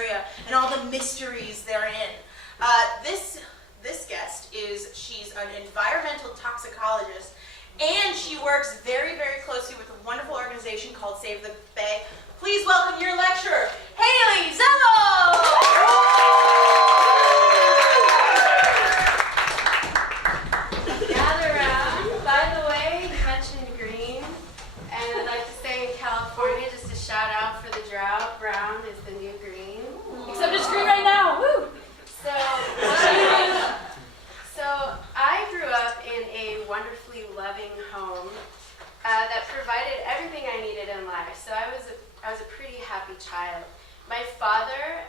area and all the mysteries therein. This guest she's an environmental toxicologist, and she works very, very closely with a wonderful organization called Save the Bay. Please welcome your lecturer, Hayley Zemel! Gather round. By the way, you mentioned green, and I'd like to say in California, just a shout out for the drought, brown is the new green. Except it's green right now, woo! So I grew up in a wonderfully loving home that provided everything I needed in life. So I was a pretty happy child. My father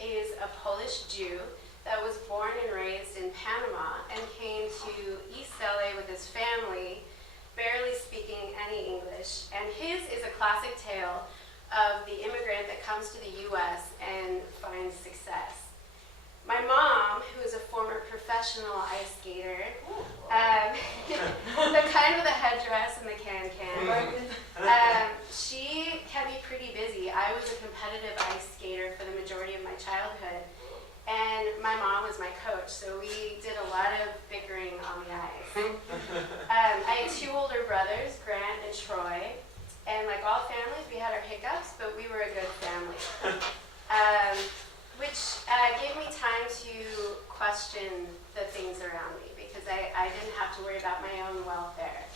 is a Polish Jew that was born and raised in Panama and came to East LA with his family, barely speaking any English. And his is a classic tale of the immigrant that comes to the US and finds success. My mom, who is a former professional ice skater, the kind with the headdress and the can-can, she kept me pretty busy. I was a competitive ice skater for the majority of my childhood, and my mom was my coach, so we did a lot of bickering on the ice. I had two older brothers, Grant and Troy, and like all families, we had our hiccups, but we were a good family. Which gave me time to question the things around me, because I didn't have to worry about my own welfare.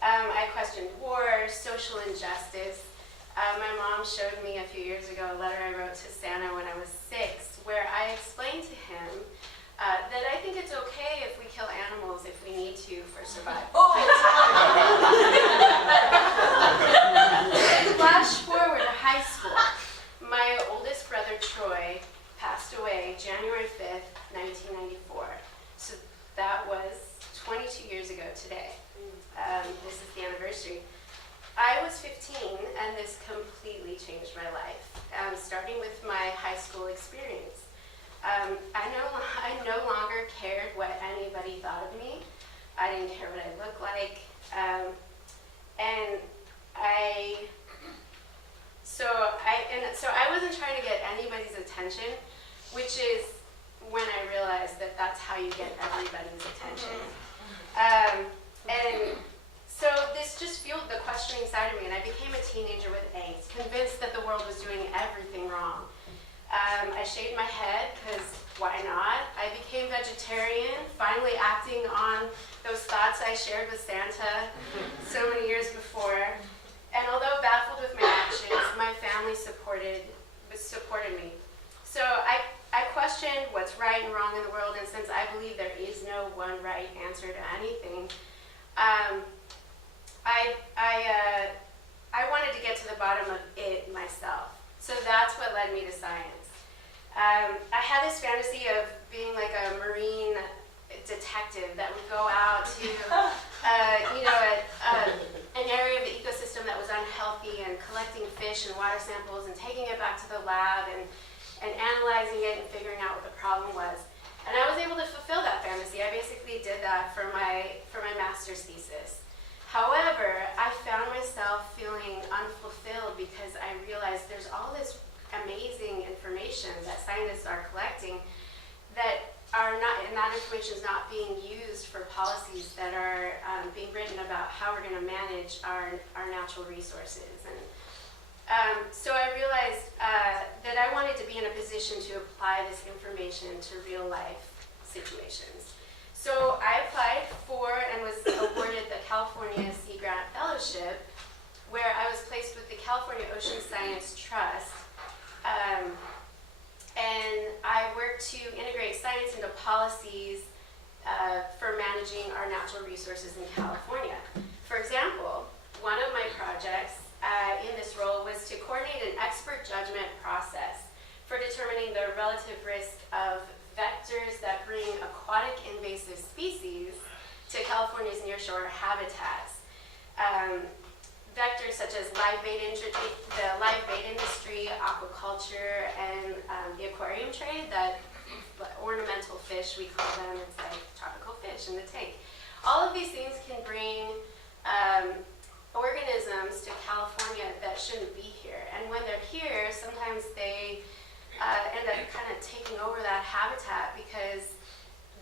I questioned war, social injustice. My mom showed me a few years ago a letter I wrote to Santa when I was 6, where I explained to him that I think it's okay if we kill animals if we need to for survival. Flash forward to high school. My oldest brother, Troy, passed away January 5th, 1994. So that was 22 years ago today. This is the anniversary. I was 15, and this completely changed my life, starting with my high school experience. I no longer cared what anybody thought of me. I didn't care what I looked like. So I wasn't trying to get anybody's attention, which is when I realized that that's how you get everybody's attention. And so this just fueled the questioning side of me, and I became a teenager with angst, convinced that the world was doing everything wrong. I shaved my head, because why not? I became vegetarian, finally acting on those thoughts I shared with Santa so many years before. And although baffled with my actions, my family supported me. So I questioned what's right and wrong in the world, and since I believe there is no one right answer to anything, I wanted to get to the bottom of it myself. So that's what led me to science. I had this fantasy of being like a marine detective that would go out to an area of the ecosystem that was unhealthy and collecting fish and water samples and taking it back to the lab and analyzing it and figuring out what the problem was. And I was able to fulfill that fantasy. I basically did that for my master's thesis. However, I found myself feeling unfulfilled because I realized there's all this amazing information that scientists are collecting that are not, and that information is not being used for policies that are being written about how we're going to manage our natural resources. And so I realized that I wanted to be in a position to apply this information to real life situations. So I applied for and was awarded the California Sea Grant Fellowship, where I was placed with the California Ocean Science Trust. And I worked to integrate science into policies for managing our natural resources in California. For example, one of my projects in this role was to coordinate an expert judgment process for determining the relative risk of vectors that bring aquatic invasive species to California's nearshore habitats. Vectors such as the live bait industry, aquaculture, and the aquarium trade, that ornamental fish, we call them, it's like tropical fish in the tank. All of these things can bring organisms to California that shouldn't be here. And when they're here, sometimes they end up kind of taking over that habitat because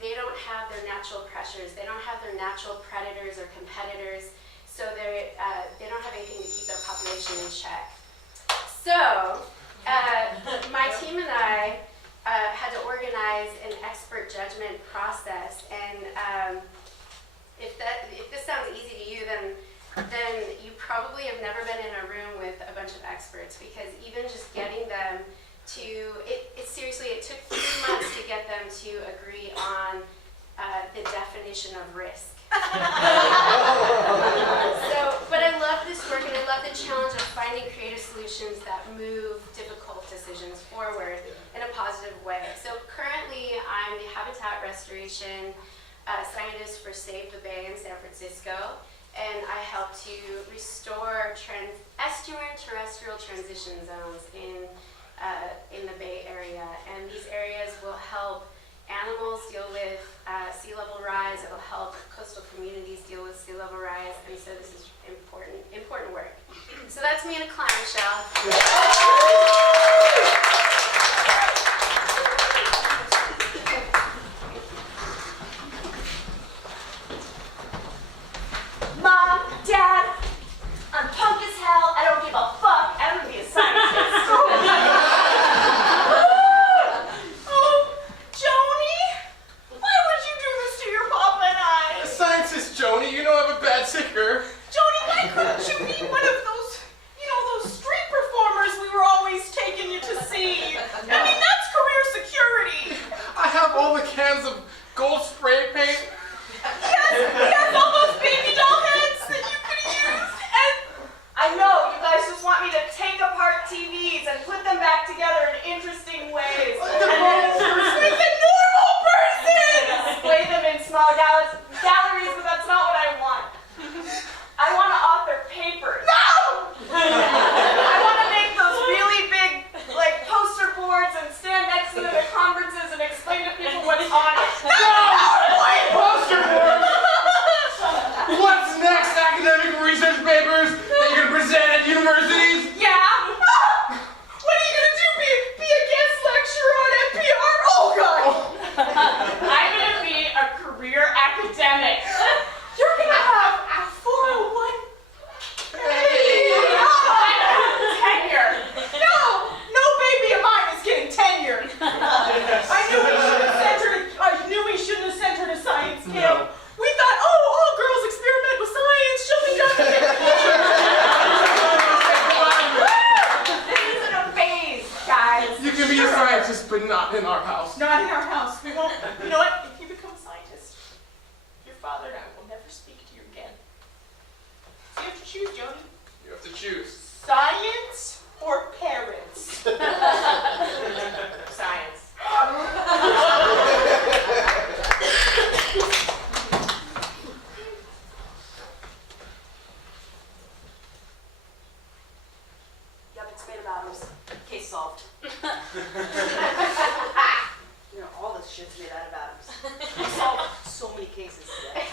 they don't have their natural pressures. They don't have their natural predators or competitors, so they don't have anything to keep their population in check. So my team and I had to organize an expert judgment process, and if this sounds easy to you, then you probably have never been in a room with a bunch of experts, because even just getting them to, seriously, it took 3 months to get them to agree on the definition of risk. But I love this work, and I love the challenge of finding creative solutions that move difficult decisions forward in a positive way. So currently, I'm the habitat restoration scientist for Save the Bay in San Francisco, and I help to restore estuarine terrestrial transition zones in the Bay Area. And these areas will help animals deal with sea level rise. It will help coastal communities deal with sea level rise. And so this is important work. So that's me in a clamshell. Mom, Dad, I'm punk as hell. I don't give a fuck. I'm gonna be a scientist. Oh, Joanie, why would you do this to your papa and I? A scientist, Joanie, you know I have a bad ticker. Joanie, why couldn't you be one of those, those street performers we were always taking you to see? I mean, that's career security. I have all the cans of gold spray paint. Yes, all those baby doll heads that you could use. And I know, you guys just want me to take apart TVs and put them back together in interesting ways. with a normal person. Display them in small galleries, but that's not what I want. I want to author papers. No! I want to make those really big, poster boards and stand next to them at conferences and explain to people what's on it. Poster board! What's next? Academic research papers that you're gonna present at universities? Yeah. What are you gonna do? Be a guest lecturer on NPR? Oh God! I'm going to be a career academic. You're gonna have a 401. Tenure. No baby of mine is getting tenure. I knew we shouldn't have sent her to science camp. No. We thought, all girls experiment with science. She'll be done with it. This isn't a phase, guys. You can be a scientist, but not in our house. Not in our house. We won't. You know what? If you become a scientist, your father and I will never speak to you again. So you have to choose, Joanie. You have to choose. Science or parents? Science. Yep, it's made of atoms. Case solved. All this shit's made out of atoms. We solved so many cases today.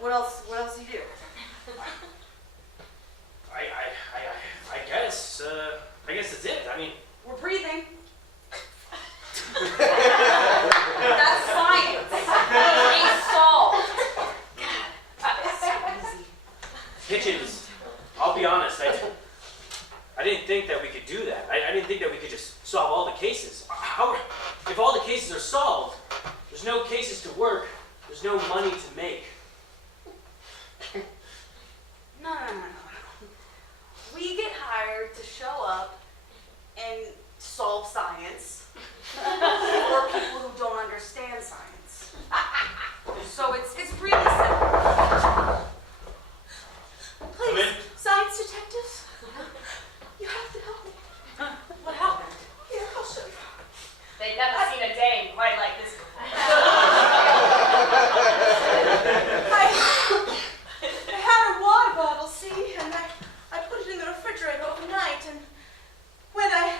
What else do you do? I guess that's it. I mean, We're breathing. That's science. Case solved. God, it's so easy. Hitchens, I'll be honest, I didn't think that we could do that. I didn't think that we could just solve all the cases. If all the cases are solved, there's no cases to work, there's no money to make. No. We get hired to show up and solve science for people who don't understand science. So it's really simple. Come in. Science detectives? You have to help me. What happened? Here, I'll show you. They've never seen a dame quite like this before. I had a water bottle, see, and I put it in the refrigerator overnight, and when I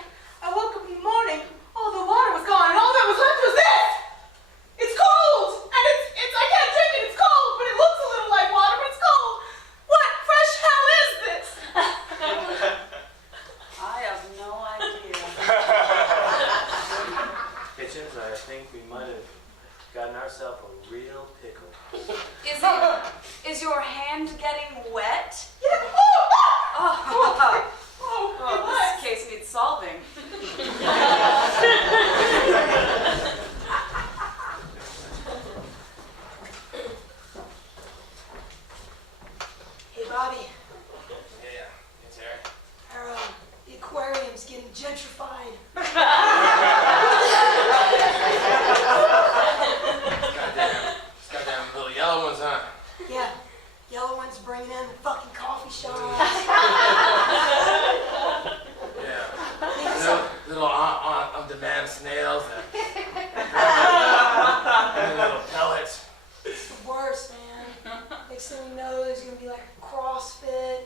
woke up in the morning, all the water was gone, and all that was left was this! It's I think we might have gotten ourselves a real pickle. Is your hand getting wet? Yeah. This case needs solving. Hey, Bobby. Yeah, it's Eric. The aquarium's getting gentrified. Goddamn little yellow ones, huh? Yeah, yellow one's bringing in the fucking coffee shops. Yeah. Think so- Little on-demand snails and little pellets. It's the worst, man. Next thing you know, there's gonna be like a CrossFit.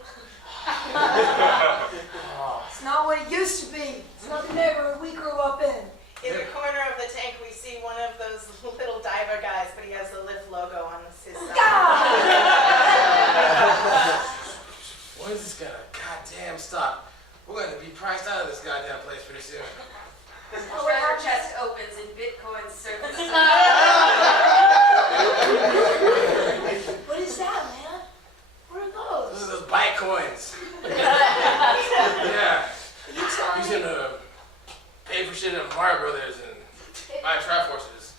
Oh, It's not what it used to be. It's not the neighborhood we grew up in. In the corner of the tank, we see one of those little diver guys, but he has the Lyft logo on his side. when is this gonna goddamn stop? We're gonna be priced out of this goddamn place pretty soon. Treasure chest opens and Bitcoin surfaces. What is that, man? What are Those those? are those bite coins. Yeah. Are you telling He's me? gonna pay for shit at Mario Brothers and buy Triforces.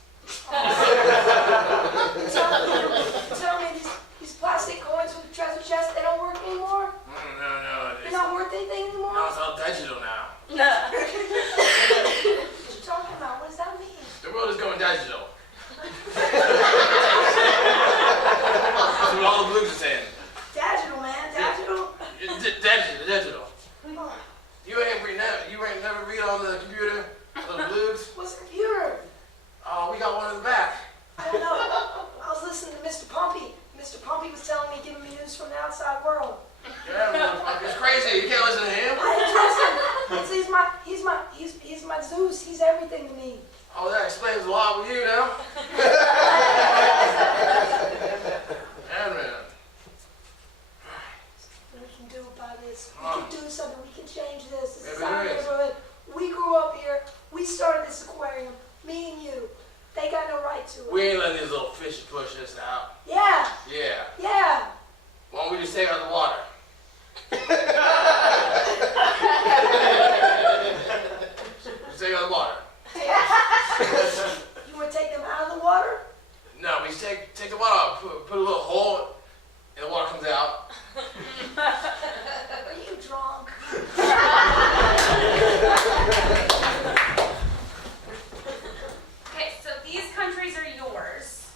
Tell me these plastic coins with the treasure chest, they don't work anymore? No. They're not worth anything anymore? No, it's all digital now. What are you talking about? What does that mean? The world is going digital. That's what all the blues are saying. Digital, man. Digital. Digital. You ain't never read on the computer, little blues. What's a computer? Oh, we got one in the back. I don't know. I was listening to Mr. Pumpy. Mr. Pumpy was telling me, giving me news from the outside world. Yeah, motherfucker, it's crazy. You can't listen to him. I didn't listen. He's my Zeus. He's everything to me. Oh, that explains a lot with you now. Man. What we can do about this? We Huh. can do something. We can change this. This is Maybe our there is. neighborhood. We grew up here. We started this aquarium. Me and you. They got no right to it. We ain't letting these little fish push us out. Yeah. Yeah. Yeah. Why don't we just take out the water? Just take out the water. You want to take them out of the water? No, we just take the water out, put a little hole, and the water comes out. Are you drunk? Okay, so these countries are yours,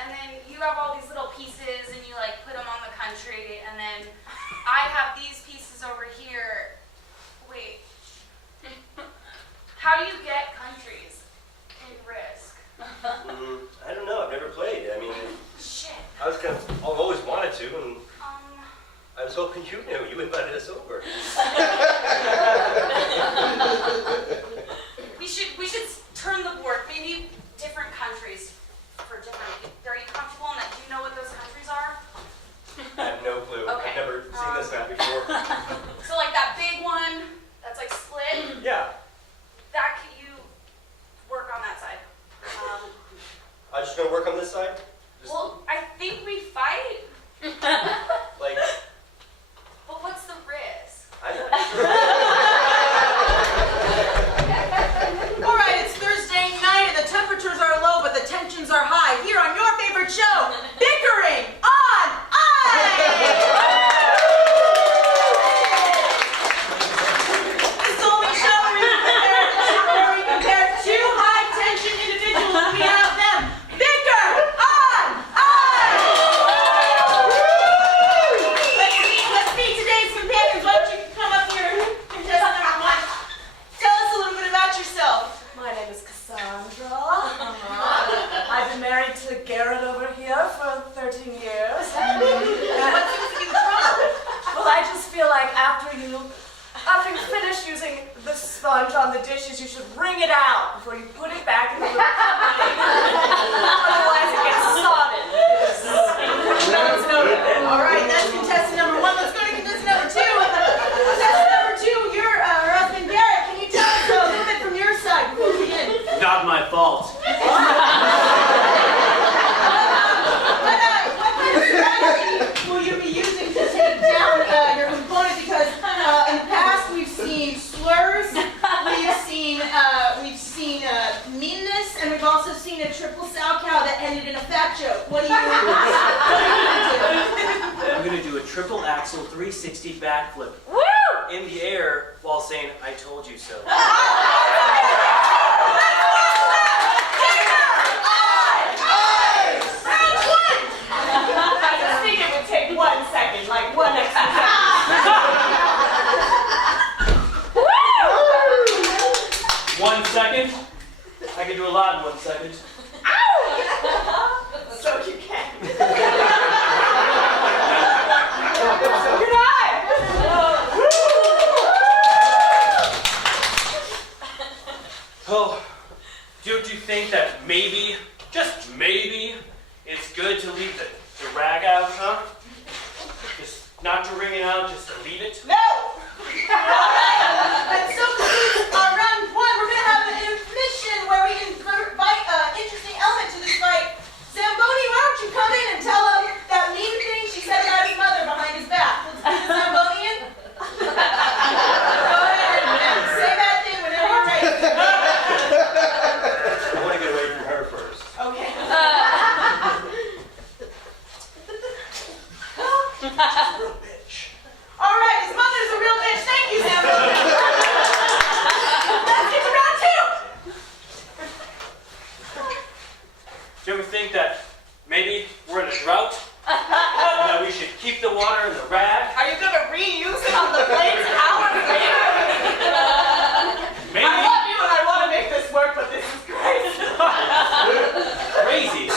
and then you have all these little pieces, and you like put them on the country, and then I have these pieces over here. Wait, how do you get countries in Risk? I don't know. I've never played. I mean, Shit. I've always wanted to, and I was hoping you knew. You invited us over. We should turn the board. Maybe different countries for different. Are you comfortable in that? Do you know what those countries are? I have no clue. Okay. I've never seen this map before. So like that big one that's like split. Yeah. That could you work on that side. I'm just gonna work on this side. Just Well, I think we fight. like But what's the risk? I'm not sure. All right, it's Thursday night and the temperatures are low, but the tensions are high. Here on your favorite show, Bickering on Ice! This is the only show where we compare two high-tension individuals. We have them. Bicker on Ice! Let's meet today's companions. Why don't you come up here, contestant number one? Tell us a little bit about yourself. My name is Cassandra. I've been married to Garrett over here for 13 years. What seems to be the trouble? Well, I just feel like after you finish using the sponge on the dishes, you should wring it out before you put it back in the little container. Otherwise, it gets sodden. Notes noted. All right, that's contestant number one. Let's go to contestant number two. Contestant number two, your husband Garrett. Can you tell us a little bit from your side before we begin? Not not my fault. What kind of strategy will you be using to take down your component? Because in the past we've seen slurs, we've seen meanness, and we've also seen a triple sow cow that ended in a fat joke. What are you going to do? I'm gonna do a triple axle 360 backflip in the air while saying, "I told you so." I just think it would take 1 second, like 1 extra second. 1 second? I can do a lot in 1 second. So you can. So can I. Oh, don't you think that maybe, just maybe, it's good to leave the rag out, huh? Just not to wring it out, just to leave it? No! And so concludes our round one. We're going to have an intermission where we invite an interesting element to this fight. Zamboni, why don't you come in and tell him that mean thing she said about his mother behind his back? Let's get the Zambonian. Go ahead and say that thing whenever you're ready. I want to get away from her first. Okay. She's a real bitch. All right, his mother's a real bitch. Thank you, Zamboni. Let's get to round two. Do you ever think that maybe we're in a drought? And that we should keep the water in the rag? Are you gonna reuse it on the plates hours later? Maybe. I love you and I want to make this work, but this is crazy.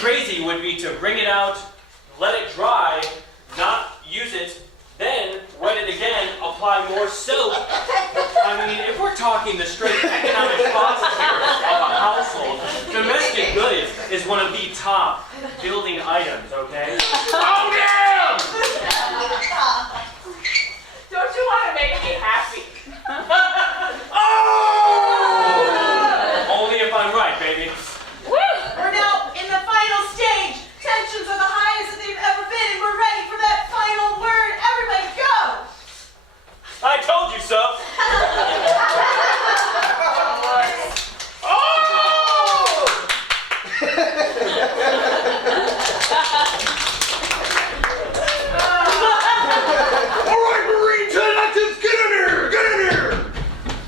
Crazy would be to wring it out, let it dry, not use it, then wet it again, apply more soap. I mean, if we're talking the straight economic costs here of a household, domestic goods is one of the top building items, okay? Oh, damn! Don't you want to make me happy? Oh! Only if I'm right, baby. We're now in the final stage. Tensions are the highest that they've ever been, and we're ready for that final word. Everybody go! I told you so. Alright, Marine detectives, get in here! Get in here!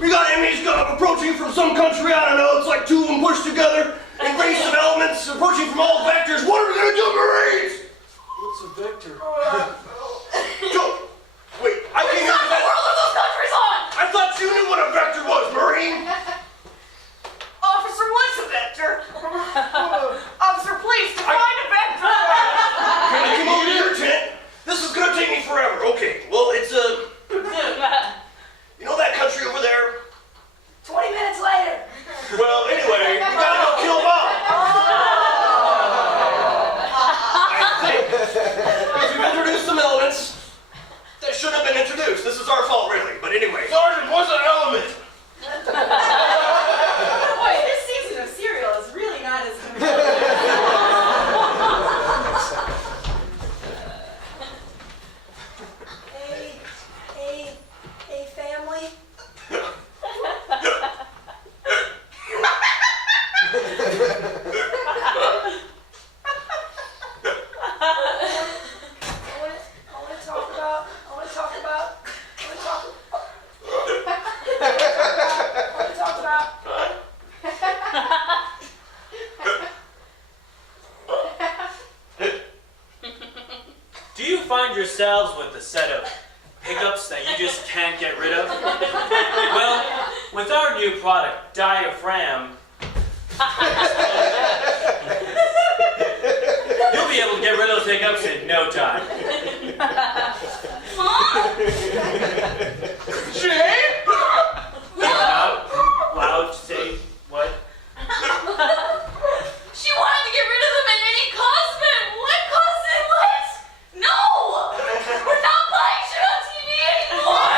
We got enemies approaching from some country, I don't know, it's like two of them pushed together. Invasive elements approaching from all vectors. What are we gonna do, Marines? What's a vector? Joe, wait, I came here What for the that. world are those countries on? I thought you knew what a vector was, Marine. Officer, what's a vector? Officer, please, define a vector. Can I come over to your tent? This is gonna take me forever. Okay, well, it's you know that country over there? 20 minutes later. Well, anyway, we gotta go kill them all. I think, because we've introduced some elements that shouldn't have been introduced. This is our fault, really. But anyway. Sergeant, what's an element? Boy, this season of cereal is really not as Hey, family. I want to talk about. Do you find yourselves with a set of hiccups that you just can't get rid of? Well, with our new product, Diaphragm, you'll be able to get rid of those hiccups in no time. Jay? You're not allowed to say what? She wanted to get rid of them at any cost, but what cost it was? No! We're not buying shit on TV anymore!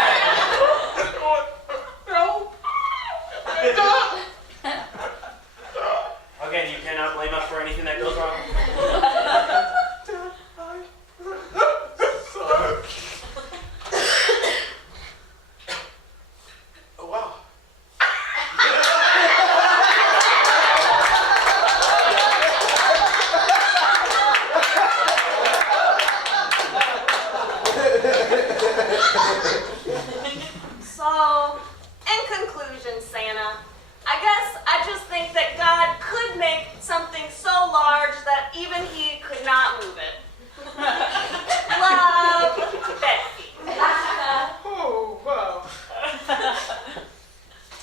anything that goes wrong. Oh, wow. So, in conclusion, Santa, I guess I just think that God could make something so large that even he could not move it. Love, Becky. Oh, wow.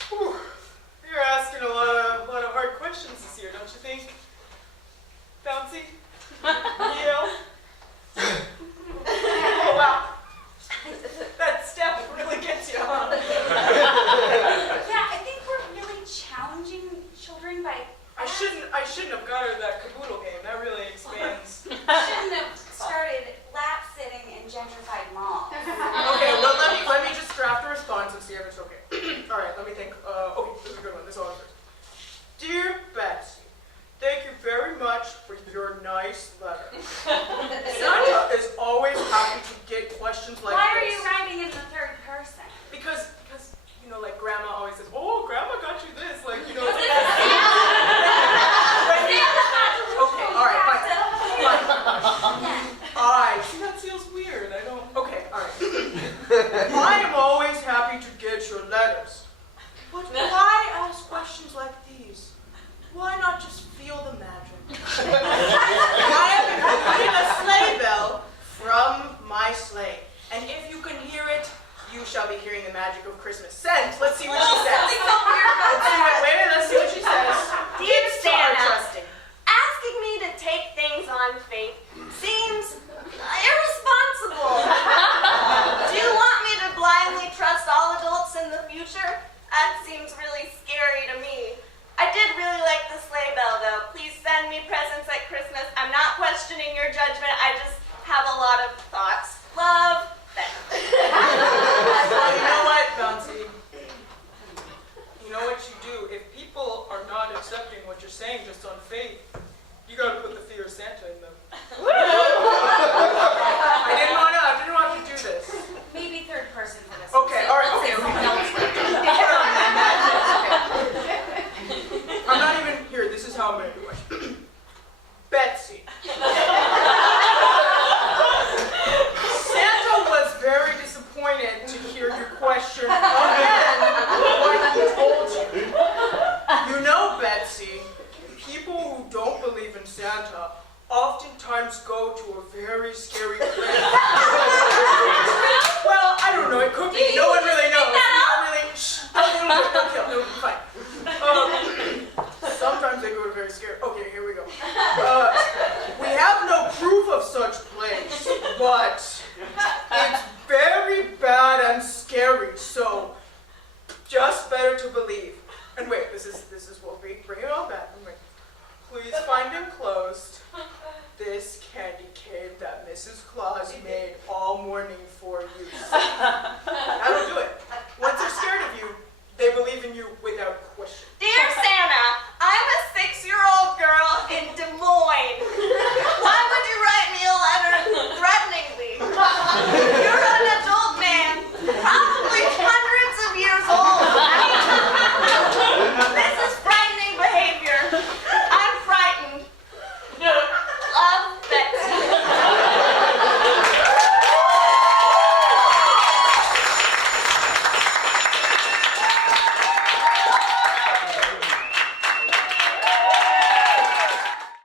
Whew. You're asking a lot of hard questions this year, don't you think? Bouncy? Yeah. Oh, wow. That step really gets you, huh? Yeah, I think we're really challenging children by. I shouldn't have got her that caboodle game. That really expands. Shouldn't have started lap sitting in gentrified malls. Okay, well, let me just draft a response and see if it's okay. All right, let me think. Okay, this is a good one. This is all first. Dear Betsy, thank you very much for your nice letter. Santa is always happy to get questions like Why this. are you writing in the third person? Because you know, like Grandma always says, "Oh, Grandma got you this," like you know. It's like, okay, all right, fine. All right, see, that feels weird. I don't. Okay, all right. I am always happy to get your letters, but why ask questions like these? Why not just feel the magic? I am including a sleigh bell from my sleigh, and if you can hear it, you shall be hearing the magic of Christmas scent. Let's see what she says. Let's see what she says. Dear Kids are Santa, trusting. asking me to take things on faith seems irresponsible. Do you want me to blindly trust all adults in the future? That seems really scary to me. I did really like the sleigh bell, though. Please send me presents at Christmas. I'm not questioning your judgment. I just have a lot of thoughts. Love, Ben. Well, you know what, Bouncy? You know what you do? If people are not accepting what you're saying just on faith, you gotta put the fear of Santa in them. I didn't want to do this. Maybe third person for this. Okay, all right, okay. I'm not even here. This is how I'm gonna do it. Betsy. Santa was very disappointed to hear your question again what he told you. You know, Betsy, people who don't believe in Santa oftentimes go to a very scary place. Well, I don't know. It could be. No one really knows. No, fine. Sometimes they go to very scary. Okay, here we go.